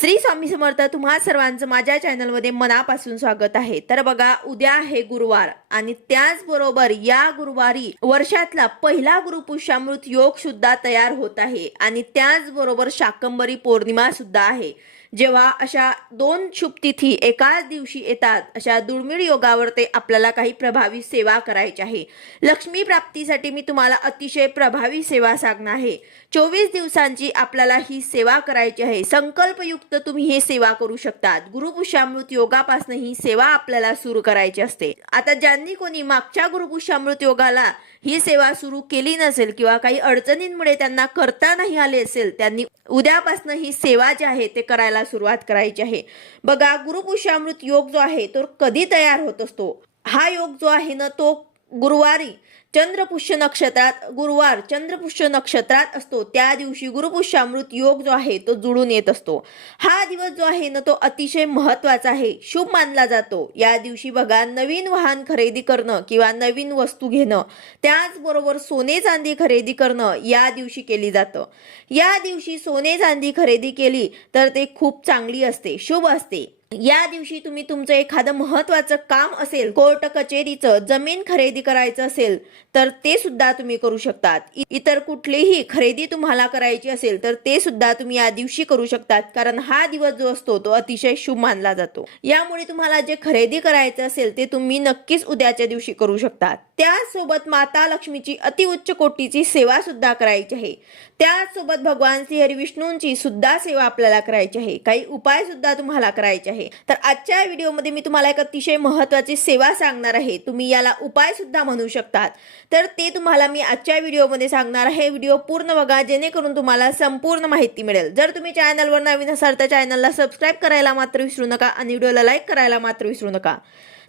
श्री स्वामी समर्थ तुम्हा सर्वांचं माझ्या चॅनलमध्ये मनापासून स्वागत आहे. तर बघा उद्या आहे गुरुवार आणि त्याचबरोबर या गुरुवारी वर्षातला पहिला गुरुपुष्यामृत योग सुद्धा तयार होत आहे आणि त्याचबरोबर शाकंबरी पौर्णिमा सुद्धा आहे. जेव्हा अशा दोन शुभतिथी एकाच दिवशी येतात अशा दुर्मिळ योगावर ते आपल्याला काही प्रभावी सेवा करायची आहे. लक्ष्मी प्राप्तीसाठी मी तुम्हाला अतिशय प्रभावी सेवा सांगणार आहे. चोवीस दिवसांची आपल्याला ही सेवा करायची आहे. संकल्पयुक्त तुम्ही हे सेवा करू शकतात. गुरुपुष्यामृत योगापासून ही सेवा आपल्याला सुरू करायची असते. आता ज्यांनी कोणी मागच्या गुरुपुष्यामृत योगाला ही सेवा सुरू केली नसेल किंवा काही अडचणींमुळे त्यांना करता नाही आले असेल त्यांनी उद्यापासून ही सेवा जी आहे ते करायला सुरुवात करायची आहे. बघा गुरुपुष्यामृत योग जो आहे तो कधी तयार होत असतो? हा योग जो आहे ना तो गुरुवारी चंद्रपुष्य नक्षत्रात गुरुवार चंद्रपुष्य नक्षत्रात असतो. त्या दिवशी गुरुपुष्यामृत योग जो आहे तो जुळून येत असतो. हा दिवस जो आहे ना तो अतिशय महत्त्वाचा आहे. शुभ मानला जातो. या दिवशी बघा नवीन वाहन खरेदी करणं किंवा नवीन वस्तू घेणं त्याचबरोबर सोने चांदी खरेदी करणं या दिवशी केली जातं. या दिवशी सोने चांदी खरेदी केली तर ते खूप चांगली असते शुभ असते. या दिवशी तुम्ही तुमचं एखादं महत्वाचं काम असेल कोर्ट कचेरीचं जमीन खरेदी करायचं असेल तर ते सुद्धा तुम्ही करू शकतात. इतर कुठलीही खरेदी तुम्हाला करायची असेल तर ते सुद्धा तुम्ही या दिवशी करू शकतात कारण हा दिवस जो असतो तो अतिशय शुभ मानला जातो. यामुळे तुम्हाला जे खरेदी करायचं असेल ते तुम्ही नक्कीच उद्याच्या दिवशी करू शकतात. त्यासोबत माता लक्ष्मीची अतिउच्च कोटीची सेवा सुद्धा करायची आहे. त्याचसोबत भगवान श्री हरिविष्णूंची सुद्धा सेवा आपल्याला करायची आहे. काही उपाय सुद्धा तुम्हाला करायचे आहे तर आजच्या व्हिडिओमध्ये मी तुम्हाला एक अतिशय महत्वाची सेवा सांगणार आहे. तुम्ही याला उपाय सुद्धा म्हणू शकतात. तर ते तुम्हाला मी आजच्या व्हिडिओमध्ये सांगणार आहे. व्हिडिओ पूर्ण बघा जेणेकरून तुम्हाला संपूर्ण माहिती मिळेल. जर तुम्ही चॅनलवर नवीन असाल तर चॅनलला सबस्क्राईब करायला मात्र विसरू नका आणि व्हिडिओला लाईक करायला मात्र विसरू नका.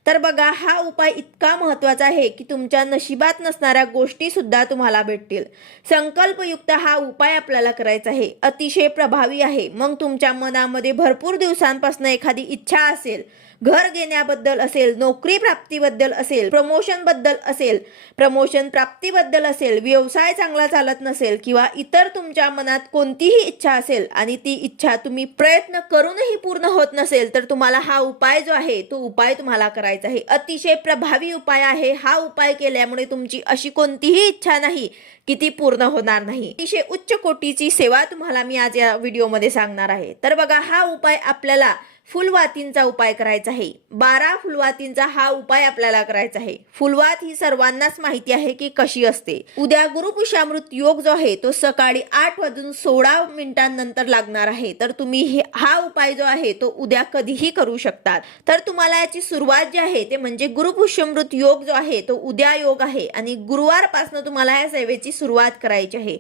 तर बघा हा उपाय इतका महत्त्वाचा आहे की तुमच्या नशिबात नसणाऱ्या गोष्टी सुद्धा तुम्हाला भेटतील. संकल्पयुक्त हा उपाय आपल्याला करायचा आहे. अतिशय प्रभावी आहे. मग तुमच्या मनामध्ये भरपूर दिवसांपासून एखादी इच्छा असेल घर घेण्याबद्दल असेल नोकरी प्राप्तीबद्दल असेल प्रमोशनबद्दल असेल प्रमोशन प्राप्तीबद्दल असेल व्यवसाय चांगला चालत नसेल किंवा इतर तुमच्या मनात कोणतीही इच्छा असेल आणि ती इच्छा तुम्ही प्रयत्न करूनही पूर्ण होत नसेल तर तुम्हाला हा उपाय जो आहे तो उपाय तुम्हाला करायचा आहे. अतिशय प्रभावी उपाय आहे. हा उपाय केल्यामुळे तुमची अशी कोणतीही इच्छा नाही की ती पूर्ण होणार नाही. अतिशय उच्च कोटीची सेवा तुम्हाला मी आज या व्हिडिओमध्ये सांगणार आहे. तर बघा हा उपाय आपल्याला फुलवातींचा उपाय करायचा आहे. बारा फुलवातींचा हा उपाय आपल्याला करायचा आहे. फुलवात ही सर्वांनाच माहिती आहे की कशी असते. उद्या गुरुपुषामृत योग जो आहे तो सकाळी आठ वाजून सोळा मिनिटांनंतर लागणार आहे. तर तुम्ही हा उपाय जो आहे तो उद्या कधीही करू शकतात. तर तुम्हाला याची सुरुवात जी आहे ते म्हणजे गुरुपुष्यमृत योग जो आहे तो उद्या योग आहे आणि गुरुवारपासून तुम्हाला या सेवेची सुरुवात करायची आहे.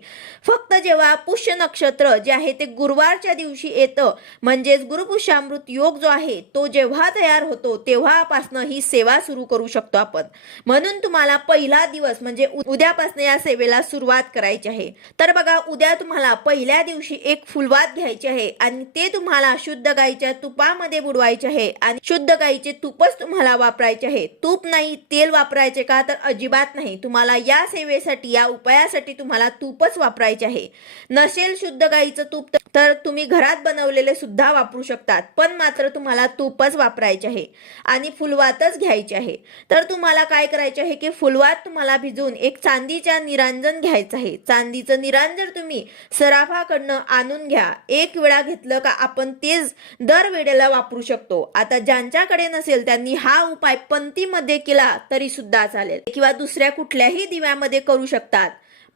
फक्त जेव्हा पुष्य नक्षत्र जे आहे ते गुरुवारच्या दिवशी येतं. म्हणजेच गुरुपुष्यामृत योग जो आहे तो जेव्हा तयार होतो तेव्हापासनं ही सेवा सुरू करू शकतो आपण. म्हणून तुम्हाला पहिला दिवस म्हणजे उद्यापासनं या सेवेला सुरुवात करायची आहे. तर बघा उद्या तुम्हाला पहिल्या दिवशी एक फुलवात घ्यायची आहे आणि ते तुम्हाला शुद्ध गाईच्या तुपामध्ये बुडवायचे आहे आणि शुद्ध गाईचे तूपच तुम्हाला वापरायचे आहे. तूप नाही तेल वापरायचे का? तर अजिबात नाही. तुम्हाला या सेवेसाठी या उपायासाठी तुम्हाला तूपच वापरायचे आहे. नसेल शुद्ध गाईचं तूप तर- तुम्ही घरात बनवलेले सुद्धा वापरू शकतात पण मात्र तुम्हाला तूपच वापरायचे आहे आणि फुलवातच घ्यायचे आहे. तर तुम्हाला काय करायचे आहे की फुलवात तुम्हाला भिजवून एक चांदीच्या निरांजन घ्यायचं आहे. चांदीचं निरांजन तुम्ही सराफाकडनं आणून घ्या एक वेळा घेतलं का आपण तेच दर वेळेला वापरू शकतो. आता ज्यांच्याकडे नसेल त्यांनी हा उपाय पंथीमध्ये केला तरी सुद्धा चालेल. किंवा दुसऱ्या कुठल्याही दिव्यामध्ये करू शकतात.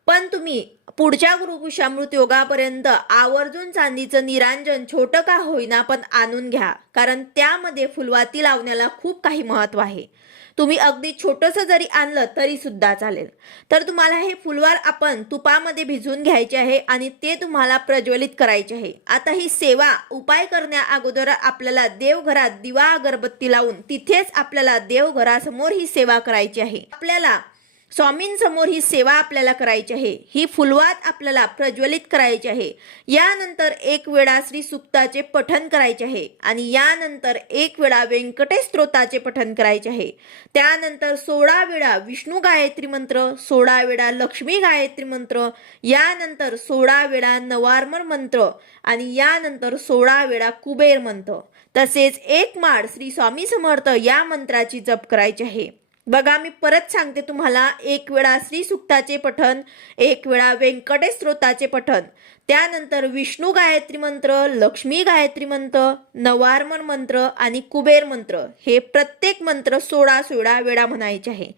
पण तुम्ही पुढच्या गुरुकुशामृत योगापर्यंत आवर्जून चांदीचं निरांजन छोटं का होईना पण आणून घ्या. कारण त्यामध्ये फुलवाती लावण्याला खूप काही महत्त्व आहे. तुम्ही अगदी छोटंसं जरी आणलं तरी सुद्धा चालेल. तर तुम्हाला हे फुलवार आपण तुपामध्ये भिजवून घ्यायचे आहे आणि ते तुम्हाला प्रज्वलित करायचे आहे. आता ही सेवा उपाय करण्या अगोदर आपल्याला देवघरात दिवा अगरबत्ती लावून तिथेच आपल्याला देवघरासमोर ही सेवा करायची आहे. आपल्याला स्वामींसमोर ही सेवा आपल्याला करायची आहे ही फुलवात आपल्याला प्रज्वलित करायची आहे. यानंतर एक वेळा श्री सुक्ताचे पठन करायचे आहे आणि यानंतर एक वेळा व्यंकटेश स्त्रोताचे पठन करायचे आहे. त्यानंतर सोळा वेळा विष्णू गायत्री मंत्र सोळा वेळा लक्ष्मी गायत्री मंत्र यानंतर सोळा वेळा नवार्मर मंत्र आणि यानंतर सोळा वेळा कुबेर मंत्र. तसेच एक माळ श्री स्वामी समर्थ या मंत्राची जप करायची आहे. बघा मी परत सांगते तुम्हाला एक वेळा श्री सुक्ताचे पठण एक वेळा व्यंकटेश स्त्रोताचे पठण. त्यानंतर विष्णू गायत्री मंत्र लक्ष्मी गायत्री मंत्र नवार्मन मंत्र आणि कुबेर मंत्र हे प्रत्येक मंत्र सोळा सोळा वेळा म्हणायचे आहे.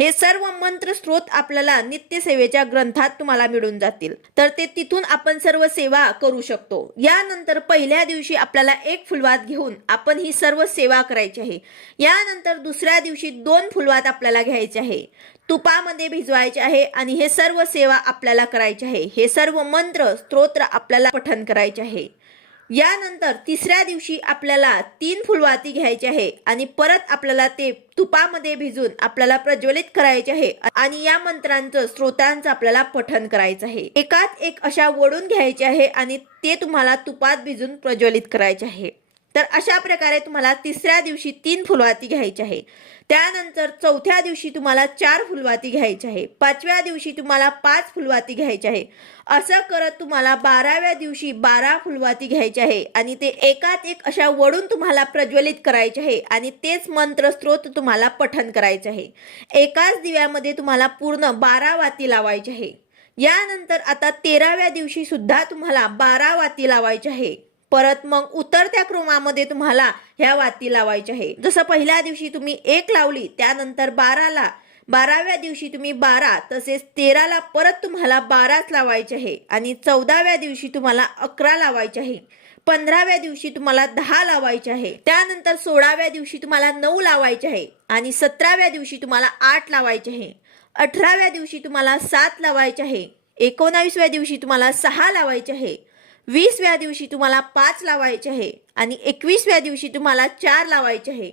हे सर्व मंत्र स्रोत आपल्याला नित्यसेवेच्या ग्रंथात तुम्हाला मिळून जातील. तर ते तिथून आपण सर्व सेवा करू शकतो. यानंतर पहिल्या दिवशी आपल्याला एक फुलवात घेऊन आपण ही सर्व सेवा करायची आहे. यानंतर दुसऱ्या दिवशी दोन फुलवात आपल्याला घ्यायचे आहे. तुपामध्ये भिजवायचे आहे आणि हे सर्व सेवा आपल्याला करायचे आहे. हे सर्व मंत्र स्तोत्र आपल्याला पठन करायचे आहे. यानंतर तिसऱ्या दिवशी आपल्याला तीन फुलवाती घ्यायची आहे आणि परत आपल्याला ते तुपामध्ये भिजून आपल्याला प्रज्वलित करायचे आहे आणि या मंत्रांचं स्रोतांचं आपल्याला पठन करायचं आहे. एकात एक अशा वडून घ्यायचे आहे आणि ते तुम्हाला तुपात भिजून प्रज्वलित करायचे आहे. तर अशा प्रकारे तुम्हाला तिसऱ्या दिवशी तीन फुलवाती घ्यायची आहे. त्यानंतर चौथ्या दिवशी तुम्हाला चार फुलवाती घ्यायची आहे. पाचव्या दिवशी तुम्हाला पाच फुलवाती घ्यायची आहे. असं करत तुम्हाला बाराव्या दिवशी बारा फुलवाती घ्यायची आहे आणि ते एकात एक अशा वडून तुम्हाला प्रज्वलित करायचे आहे आणि तेच मंत्र स्त्रोत तुम्हाला पठन करायचे आहे. एकाच दिव्यामध्ये तुम्हाला पूर्ण बारा वाती लावायची आहे. यानंतर आता तेराव्या दिवशी सुद्धा तुम्हाला बारा वाती लावायची आहे. परत मग उतरत्या क्रमामध्ये तुम्हाला ह्या वाती लावायच्या आहे. जसं पहिल्या दिवशी तुम्ही एक लावली त्यानंतर बाराला बाराव्या दिवशी तुम्ही बारा तसेच तेराला परत तुम्हाला बाराच लावायचे आहे आणि चौदाव्या दिवशी तुम्हाला अकरा लावायचे आहे. पंधराव्या दिवशी तुम्हाला दहा लावायचे आहे. त्यानंतर सोळाव्या दिवशी तुम्हाला नऊ लावायचे आहे आणि सतराव्या दिवशी तुम्हाला आठ लावायचे आहे. अठराव्या दिवशी तुम्हाला सात लावायचे आहे. एकोणावीसव्या दिवशी तुम्हाला सहा लावायचे आहे. वीसव्या दिवशी तुम्हाला पाच लावायचे आहे आणि एकवीसव्या दिवशी तुम्हाला चार लावायचे आहे.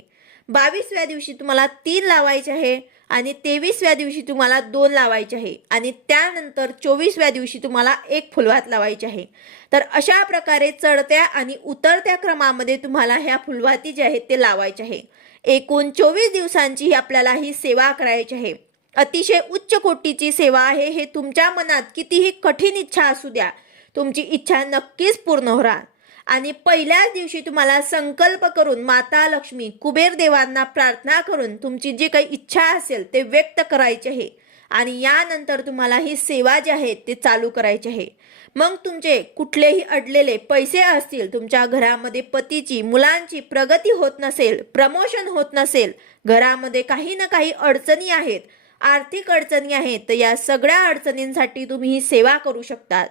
बावीसव्या दिवशी तुम्हाला तीन लावायचे आहे आणि तेवीसव्या दिवशी तुम्हाला दोन लावायचे आहे. आणि त्यानंतर चोवीसव्या दिवशी तुम्हाला एक फुलवात लावायची आहे. तर अशा प्रकारे चढत्या आणि उतरत्या क्रमामध्ये तुम्हाला ह्या फुलवाती जे आहेत ते लावायचे आहे. एकूण चोवीस दिवसांची ही आपल्याला ही सेवा करायची आहे. अतिशय उच्च कोटीची सेवा आहे हे तुमच्या मनात कितीही कठीण इच्छा असू द्या तुमची इच्छा नक्कीच पूर्ण होणार आणि पहिल्याच दिवशी तुम्हाला संकल्प करून माता लक्ष्मी कुबेर देवांना प्रार्थना करून तुमची जी काही इच्छा असेल ते व्यक्त करायचे आहे. आणि यानंतर तुम्हाला ही सेवा जी आहे ते चालू करायची आहे. मग तुमचे कुठलेही अडलेले पैसे असतील तुमच्या घरामध्ये पतीची मुलांची प्रगती होत नसेल प्रमोशन होत नसेल घरामध्ये काही ना काही अडचणी आहेत आर्थिक अडचणी आहेत तर या सगळ्या अडचणींसाठी तुम्ही ही सेवा करू शकतात.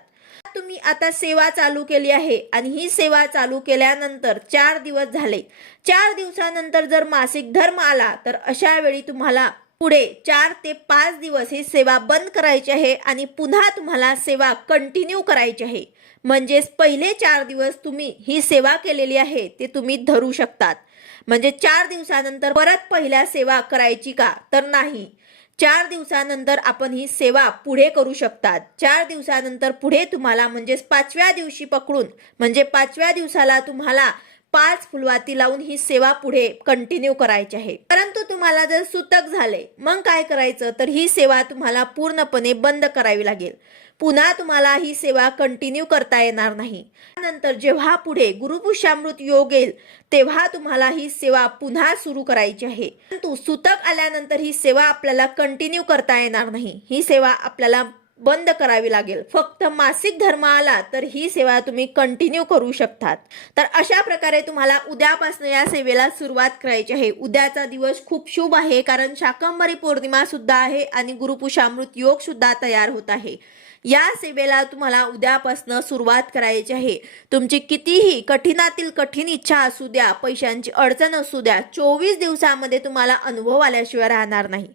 तुम्ही आता सेवा चालू केली आहे आणि ही सेवा चालू केल्यानंतर चार दिवस झाले. चार दिवसानंतर जर मासिक धर्म आला तर अशा वेळी तुम्हाला पुढे चार ते पाच दिवस ही सेवा बंद करायची आहे आणि पुन्हा तुम्हाला सेवा कंटिन्यू करायची आहे. म्हणजेच पहिले चार दिवस तुम्ही ही सेवा केलेली आहे ते तुम्ही धरू शकतात. म्हणजे चार दिवसानंतर परत पहिल्या सेवा करायची का? तर नाही. चार दिवसानंतर आपण ही सेवा पुढे करू शकतात. चार दिवसानंतर पुढे तुम्हाला म्हणजेच पाचव्या दिवशी पकडून म्हणजे पाचव्या दिवसाला तुम्हाला पाच फुलवाती लावून ही सेवा पुढे कंटिन्यू करायची आहे. परंतु तुम्हाला जर सुतक झाले मग काय करायचं? तर ही सेवा तुम्हाला पूर्णपणे बंद करावी लागेल. पुन्हा तुम्हाला ही सेवा कंटिन्यू करता येणार नाही. त्यानंतर जेव्हा पुढे गुरुपुष्यामृत योग येईल तेव्हा तुम्हाला ही सेवा पुन्हा सुरू करायची आहे. परंतु सुतक आल्यानंतर ही सेवा आपल्याला कंटिन्यू करता येणार नाही. ही सेवा आपल्याला बंद करावी लागेल. फक्त मासिक धर्म आला तर ही सेवा तुम्ही कंटिन्यू करू शकतात. तर अशा प्रकारे तुम्हाला उद्यापासून या सेवेला सुरुवात करायची आहे. उद्याचा दिवस खूप शुभ आहे कारण शाकंभरी पौर्णिमा सुद्धा आहे आणि गुरुपुषामृत योग सुद्धा तयार होत आहे. या सेवेला तुम्हाला उद्यापासून सुरुवात करायची आहे. तुमची कितीही कठीणातील कठीण इच्छा असू द्या पैशांची अडचण असू द्या चोवीस दिवसामध्ये तुम्हाला अनुभव आल्याशिवाय राहणार नाही.